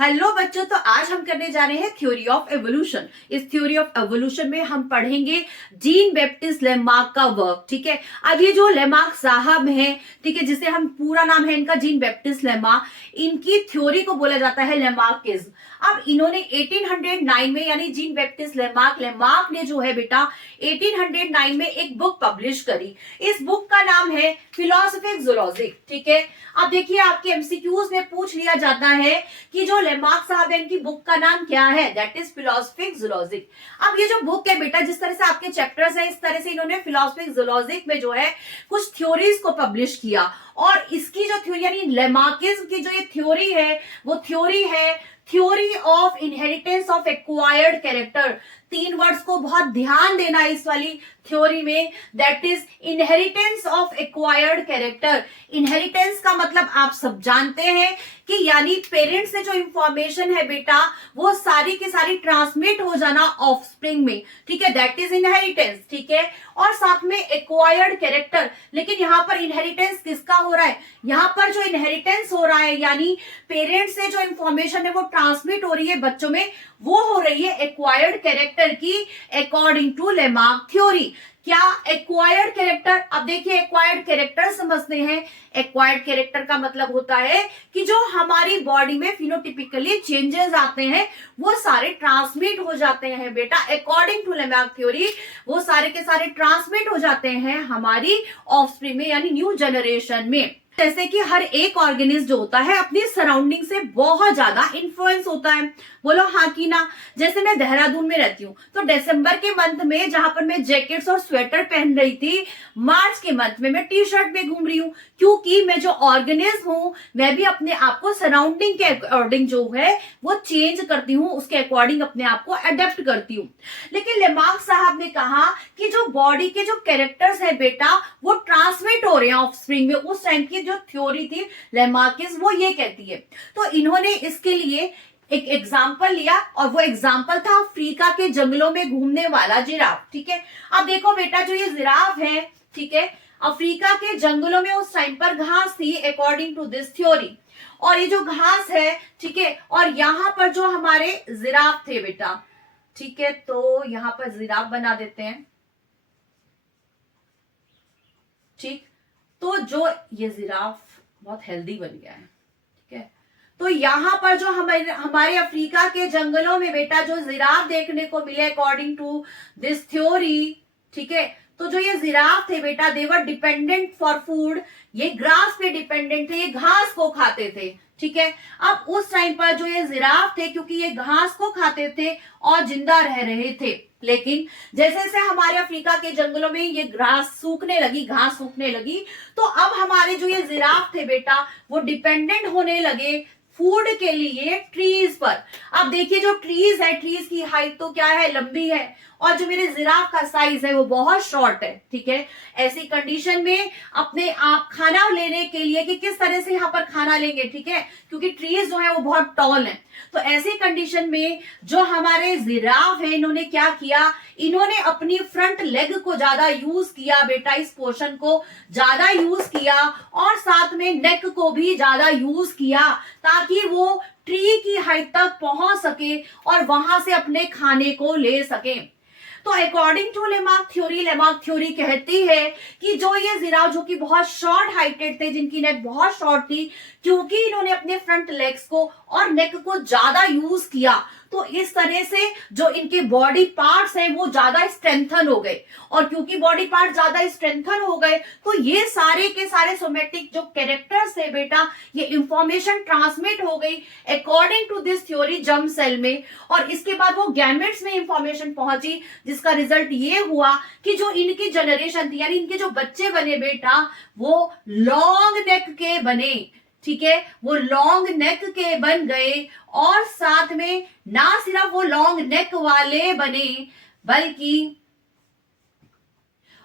Hello बच्चों, तो आज हम करने जा रहे हैं थ्योरी ऑफ एवोल्यूशन। इस थ्योरी ऑफ एवोल्यूशन में हम पढ़ेंगे जीन बैप्टिस्ट लेमार्क का वर्क। ठीक है, अब ये जो लेमार्क साहब हैं, ठीक है, जिसे हम पूरा नाम है इनका जीन बैप्टिस्ट लेमार्क, इनकी थ्योरी को बोला जाता है लेमार्किज्म। अब इन्होंने 1809 में, यानी जीन बैप्टिस्ट लेमार्क ने जो है बेटा 1809 में एक बुक पब्लिश करी। इस बुक का नाम है फिलोसॉफिक जूलॉजी। ठीक है, अब देखिए आपके एमसीक्यूज में पूछ लिया जाता है कि जो लेमार्क साहब है इनकी बुक का नाम क्या है, दैट इज फिलोसॉफिक जूलॉजी। अब ये जो बुक है बेटा, जिस तरह से आपके चैप्टर्स है, इस तरह से इन्होंने फिलोसॉफिक जूलॉजी में जो है कुछ थ्योरीज को पब्लिश किया। और इसकी जो थ्योरी यानी लेमार्किज्म की जो ये थ्योरी है, वो थ्योरी है theory of inheritance of acquired character. 3 words को बहुत ध्यान देना है इस वाली थ्योरी में, that is inheritance of acquired character. Inheritance का मतलब आप सब जानते हैं कि यानी पेरेंट्स से जो इंफॉर्मेशन है बेटा, वो सारी की सारी ट्रांसमिट हो जाना ऑफस्प्रिंग में। ठीक है, दैट इज इनहेरिटेंस। ठीक है, और साथ में एक्वायर्ड कैरेक्टर। लेकिन यहां पर इनहेरिटेंस किसका हो रहा है? यहां पर जो इनहेरिटेंस हो रहा है, यानी पेरेंट्स से जो इंफॉर्मेशन है वो ट्रांसमिट हो रही है बच्चों में, वो हो रही है एक्वायर्ड कैरेक्टर की, अकॉर्डिंग टू लेमार्क थ्योरी। क्या एक्वायर्ड कैरेक्टर? अब देखिए एक्वायर्ड कैरेक्टर समझते हैं। एक्वायर्ड कैरेक्टर का मतलब होता है कि जो हमारी बॉडी में फिनोटिपिकली चेंजेस आते हैं वो सारे ट्रांसमिट हो जाते हैं बेटा, अकॉर्डिंग टू लेमार्क थ्योरी। वो सारे के सारे ट्रांसमिट हो जाते हैं हमारी ऑफस्प्रिंग में, यानी न्यू जनरेशन में। जैसे कि हर एक ऑर्गेनिज्म जो होता है अपनी सराउंडिंग से बहुत ज्यादा इन्फ्लुएंस होता है। बोलो हाँ कि ना। जैसे मैं देहरादून में रहती हूँ, तो दिसंबर के मंथ में जहां पर मैं जैकेट्स और स्वेटर पहन रही थी, मार्च के मंथ में मैं टी शर्ट में घूम रही हूँ, क्योंकि मैं जो ऑर्गेनिज्म हूँ मैं भी अपने आप को सराउंडिंग के अकॉर्डिंग जो है वो चेंज करती हूँ, उसके अकॉर्डिंग अपने आप को अडेप्ट करती हूँ। लेकिन लेमार्क साहब ने कहा कि जो बॉडी के जो कैरेक्टर्स है बेटा, वो ट्रांसमिट हो रहे हैं ऑफस्प्रिंग में। उस टाइम की जो थ्योरी थी लेमार्किज्म, वो ये कहती है। तो इन्होंने इसके लिए एक एग्जाम्पल लिया, और वो एग्जाम्पल था अफ्रीका के जंगलों में घूमने वाला जिराफ। ठीक है, अब देखो बेटा, जो ये जिराफ है, ठीक है, अफ्रीका के जंगलों में उस टाइम पर घास थी अकॉर्डिंग टू दिस थ्योरी। और ये जो घास है, ठीक है, और यहां पर जो हमारे जिराफ थे बेटा, ठीक है, तो यहां पर जिराफ बना देते हैं। ठीक, तो जो ये जिराफ बहुत हेल्दी बन गया है। ठीक है, तो यहां पर जो हमारे अफ्रीका के जंगलों में बेटा जो जिराफ देखने को मिले अकॉर्डिंग टू दिस थ्योरी, ठीक है, तो जो ये जिराफ थे बेटा, दे वर डिपेंडेंट फॉर फूड। ये ग्रास पे डिपेंडेंट थे, ये घास को खाते थे। ठीक है, अब उस टाइम पर जो ये जिराफ थे, क्योंकि ये घास को खाते थे और जिंदा रह रहे थे, लेकिन जैसे जैसे हमारे अफ्रीका के जंगलों में ये घास सूखने लगी, तो अब हमारे जो ये जिराफ थे बेटा, वो डिपेंडेंट होने लगे फूड के लिए ट्रीज पर। अब देखिए जो ट्रीज है, ट्रीज की हाइट तो क्या है, लंबी है, और जो मेरे जिराफ का साइज है वो बहुत शॉर्ट है। ठीक है, ऐसी कंडीशन में अपने आप खाना लेने के लिए कि किस तरह से यहाँ पर खाना लेंगे, ठीक है, क्योंकि ट्रीज जो है वो बहुत टॉल है। तो ऐसी कंडीशन में जो हमारे जिराफ है, इन्होंने क्या किया, इन्होंने अपनी फ्रंट लेग को ज्यादा यूज किया बेटा, इस पोर्शन को ज्यादा यूज किया, और साथ में नेक को भी ज्यादा यूज किया, ताकि वो ट्री की हाइट तक पहुंच सके और वहां से अपने खाने को ले सके। तो अकॉर्डिंग टू लेमार्क थ्योरी कहती है कि जो ये जिराफ जो कि बहुत शॉर्ट हाइटेड थे, जिनकी नेक बहुत शॉर्ट थी, क्योंकि इन्होंने अपने फ्रंट लेग्स को और नेक को ज्यादा यूज किया, तो इस तरह से जो इनके बॉडी पार्ट्स हैं वो ज्यादा स्ट्रेंथन हो गए। और क्योंकि बॉडी पार्ट ज्यादा स्ट्रेंथन हो गए, तो ये सारे के सारे सोमेटिक जो कैरेक्टर्स है बेटा, ये इंफॉर्मेशन ट्रांसमिट हो गई according to this theory germ cell में, और इसके बाद वो गैमेट्स में इंफॉर्मेशन पहुंची, जिसका रिजल्ट ये हुआ कि जो इनकी जनरेशन थी, यानी इनके जो बच्चे बने बेटा, वो लॉन्ग नेक के बने। ठीक है, वो लॉन्ग नेक के बन गए, और साथ में ना सिर्फ वो लॉन्ग नेक वाले बने, बल्कि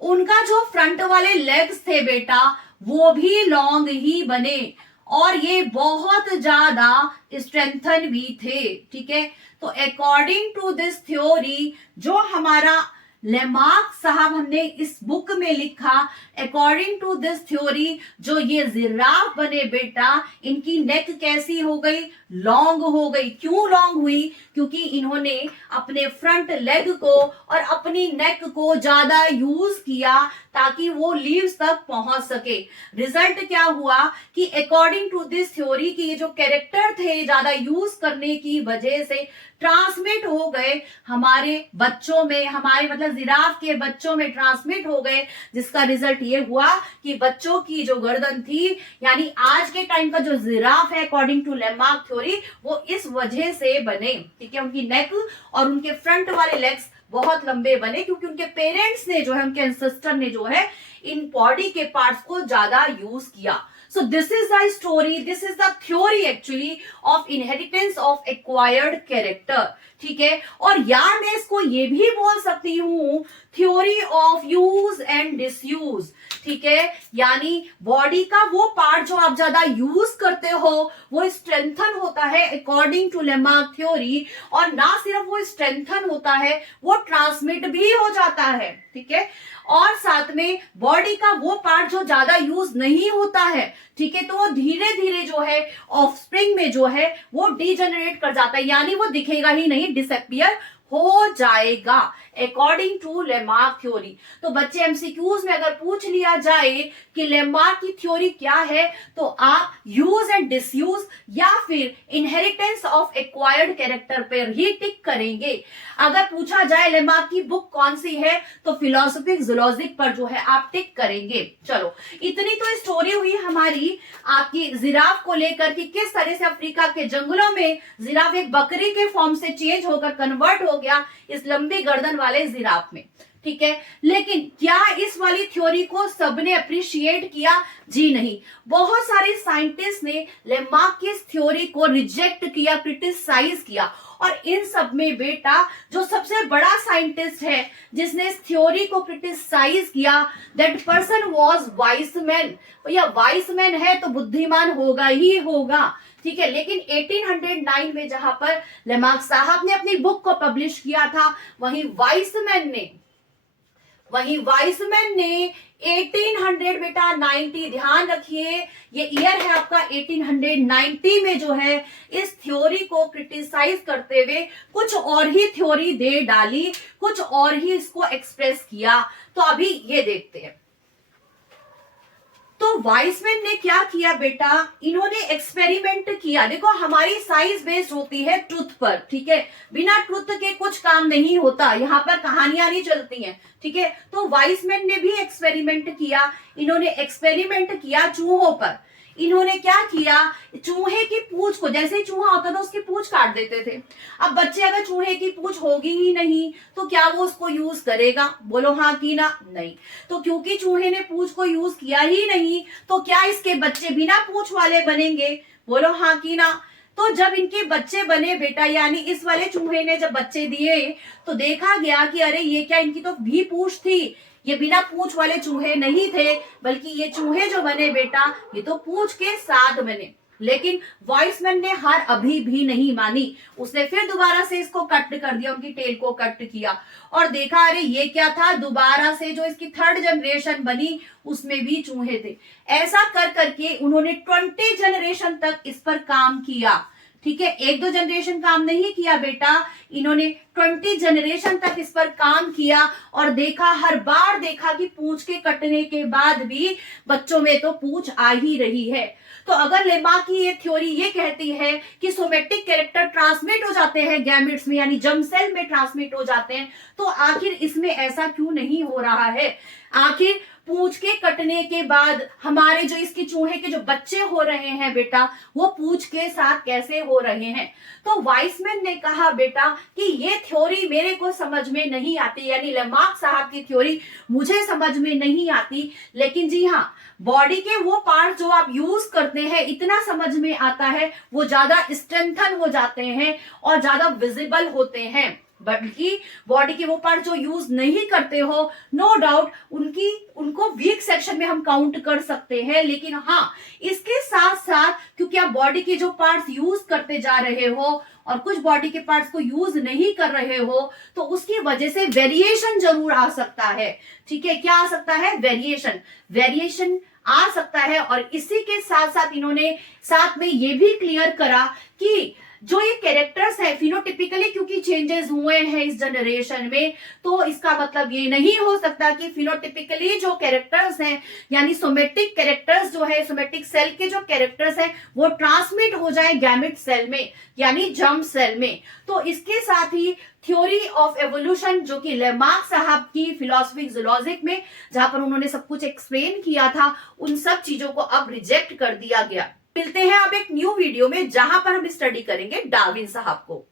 उनका जो फ्रंट वाले लेग्स थे बेटा, वो भी लॉन्ग ही बने, और ये बहुत ज्यादा स्ट्रेंथन भी थे। ठीक है, तो अकॉर्डिंग टू दिस थ्योरी जो हमारा लेमार्क साहब हमने इस बुक में लिखा, अकॉर्डिंग टू दिस थ्योरी जो ये जिराफ बने बेटा, इनकी नेक कैसी हो गई, लॉन्ग हो गई। क्यों लॉन्ग हुई? क्योंकि इन्होंने अपने फ्रंट लेग को और अपनी नेक को ज्यादा यूज किया ताकि वो लीव्स तक पहुंच सके। रिजल्ट क्या हुआ कि अकॉर्डिंग टू दिस थ्योरी की ये जो कैरेक्टर थे ज्यादा यूज करने की वजह से ट्रांसमिट हो गए हमारे बच्चों में, हमारे मतलब जिराफ के बच्चों में ट्रांसमिट हो गए, जिसका रिजल्ट ये हुआ कि बच्चों की जो गर्दन थी, यानी आज के टाइम का जो जिराफ है अकॉर्डिंग टू लेमार्क थ्योरी, वो इस वजह से बने, ठीक है। उनकी नेक और उनके फ्रंट वाले लेग्स बहुत लंबे बने क्योंकि उनके पेरेंट्स ने जो है, उनके एंसेस्टर ने जो है इन बॉडी के पार्ट्स को ज्यादा यूज किया। So this is the story, this is the theory actually of inheritance of acquired character, ठीक है। और यार मैं इसको ये भी बोल सकती हूँ theory of use and disuse, ठीक है। यानी बॉडी का वो पार्ट जो आप ज्यादा यूज करते हो वो स्ट्रेंथन होता है अकॉर्डिंग टू लेमार्क थ्योरी, और ना सिर्फ वो स्ट्रेंथन होता है, वो ट्रांसमिट भी हो जाता है, ठीक है। और साथ में बॉडी का वो पार्ट जो ज्यादा यूज नहीं होता है, ठीक है, तो वो धीरे धीरे जो है ऑफस्प्रिंग में जो है वो डीजेनरेट कर जाता है, यानी वो दिखेगा ही नहीं, डिसअपियर हो जाएगा अकॉर्डिंग टू लेमार्क थ्योरी। तो बच्चे एमसीक्यूज में अगर पूछ लिया जाए कि लेमार्क की थ्योरी क्या है, तो आप यूज एंड डिसयूज या फिर इनहेरिटेंस ऑफ एक्वायर्ड कैरेक्टर पर ही टिक करेंगे। अगर पूछा जाए लेमार्क की बुक कौन सी है, तो फिलोसफिक जूलॉजिक पर जो है आप टिक करेंगे। चलो, इतनी तो स्टोरी हुई हमारी आपकी जिराफ को लेकर कि किस तरह से अफ्रीका के जंगलों में जिराफ एक बकरी के फॉर्म से चेंज होकर कन्वर्ट हो गया इस लंबी गर्दन वाले जिराफ में, ठीक है। लेकिन क्या इस वाली थ्योरी को सबने अप्रिशिएट किया? जी नहीं। बहुत सारे साइंटिस्ट ने लेमार्क की इस थ्योरी को रिजेक्ट किया, क्रिटिसाइज किया, और इन सब में बेटा जो सबसे बड़ा साइंटिस्ट है जिसने इस थ्योरी को क्रिटिसाइज किया, दैट पर्सन वाज वाइसमैन। भैया वाइसमैन है तो बुद्धिमान होगा ही होगा, ठीक है। लेकिन 1809 में जहां पर लेमार्क साहब ने अपनी बुक को पब्लिश किया था, वहीं वाइसमैन ने 1800 बेटा 90, ध्यान रखिए ये ईयर है आपका 1890 में जो है इस थ्योरी को क्रिटिसाइज करते हुए कुछ और ही थ्योरी दे डाली, कुछ और ही इसको एक्सप्रेस किया। तो अभी ये देखते हैं। तो वाइसमैन ने क्या किया बेटा, इन्होंने एक्सपेरिमेंट किया। देखो हमारी साइंस बेस्ड होती है ट्रुथ पर, ठीक है, बिना ट्रुथ के कुछ काम नहीं होता, यहाँ पर कहानियां नहीं चलती हैं, ठीक है। तो वाइसमैन ने भी एक्सपेरिमेंट किया, इन्होंने एक्सपेरिमेंट किया चूहों पर। इन्होंने क्या किया, चूहे की पूंछ को, जैसे ही चूहा होता था उसकी पूंछ काट देते थे। अब बच्चे अगर चूहे की पूंछ होगी ही नहीं तो क्या वो उसको यूज करेगा? बोलो हाँ कि ना? नहीं। तो क्योंकि चूहे ने पूंछ को यूज किया ही नहीं, तो क्या इसके बच्चे बिना पूंछ वाले बनेंगे? बोलो हाँ कि ना? तो जब इनके बच्चे बने बेटा, यानी इस वाले चूहे ने जब बच्चे दिए तो देखा गया कि अरे ये क्या, इनकी तो भी पूंछ थी, ये बिना पूंछ वाले चूहे नहीं थे, बल्कि ये चूहे जो बने बेटा ये तो पूंछ के साथ बने। लेकिन वाइसमैन ने हार अभी भी नहीं मानी, उसने फिर दोबारा से इसको कट कर दिया, उनकी टेल को कट किया और देखा अरे ये क्या था, दोबारा से जो इसकी थर्ड जनरेशन बनी उसमें भी चूहे थे। ऐसा कर करके उन्होंने 20 जनरेशन तक इस पर काम किया, ठीक है। 1-2 जनरेशन काम नहीं किया बेटा, इन्होंने 20 जनरेशन तक इस पर काम किया और देखा, हर बार देखा कि पूंछ के कटने के बाद भी बच्चों में तो पूंछ आ ही रही है। तो अगर लेमार्क की ये थ्योरी ये कहती है कि सोमेटिक कैरेक्टर ट्रांसमिट हो जाते हैं गैमेट्स में, यानी जर्म सेल में ट्रांसमिट हो जाते हैं, तो आखिर इसमें ऐसा क्यों नहीं हो रहा है? आखिर पूंछ के कटने के बाद हमारे जो इसके चूहे के जो बच्चे हो रहे हैं बेटा, वो पूंछ के साथ कैसे हो रहे हैं? तो वाइसमैन ने कहा बेटा कि ये थ्योरी मेरे को समझ में नहीं आती, यानी लेमार्क साहब की थ्योरी मुझे समझ में नहीं आती। लेकिन जी हाँ, बॉडी के वो पार्ट जो आप यूज करते हैं इतना समझ में आता है, वो ज्यादा स्ट्रेंथन हो जाते हैं और ज्यादा विजिबल होते हैं, बल्कि बॉडी के वो पार्ट जो यूज नहीं करते हो, नो डाउट उनको वीक सेक्शन में हम काउंट कर सकते हैं। लेकिन हाँ, इसके साथ साथ क्योंकि आप बॉडी के जो पार्ट्स यूज करते जा रहे हो और कुछ बॉडी के पार्ट्स को यूज नहीं कर रहे हो, तो उसकी वजह से वेरिएशन जरूर आ सकता है। ठीक है, क्या आ सकता है? वेरिएशन आ सकता है। और इसी के साथ साथ इन्होंने साथ में ये भी क्लियर करा कि जो ये कैरेक्टर्स है फिनोटिपिकली क्योंकि चेंजेस हुए हैं इस जनरेशन में, तो इसका मतलब ये नहीं हो सकता कि फिनोटिपिकली जो कैरेक्टर्स हैं, यानी सोमेटिक कैरेक्टर्स जो है, सोमेटिक सेल के जो कैरेक्टर्स हैं वो ट्रांसमिट हो जाए गैमेट सेल में, यानी जर्म सेल में। तो इसके साथ ही थ्योरी ऑफ एवोल्यूशन जो कि लेमार्क साहब की फिलॉसफी जूलॉजिक में जहां पर उन्होंने सब कुछ एक्सप्लेन किया था, उन सब चीजों को अब रिजेक्ट कर दिया गया। मिलते हैं अब एक न्यू वीडियो में जहां पर हम स्टडी करेंगे डार्विन साहब को।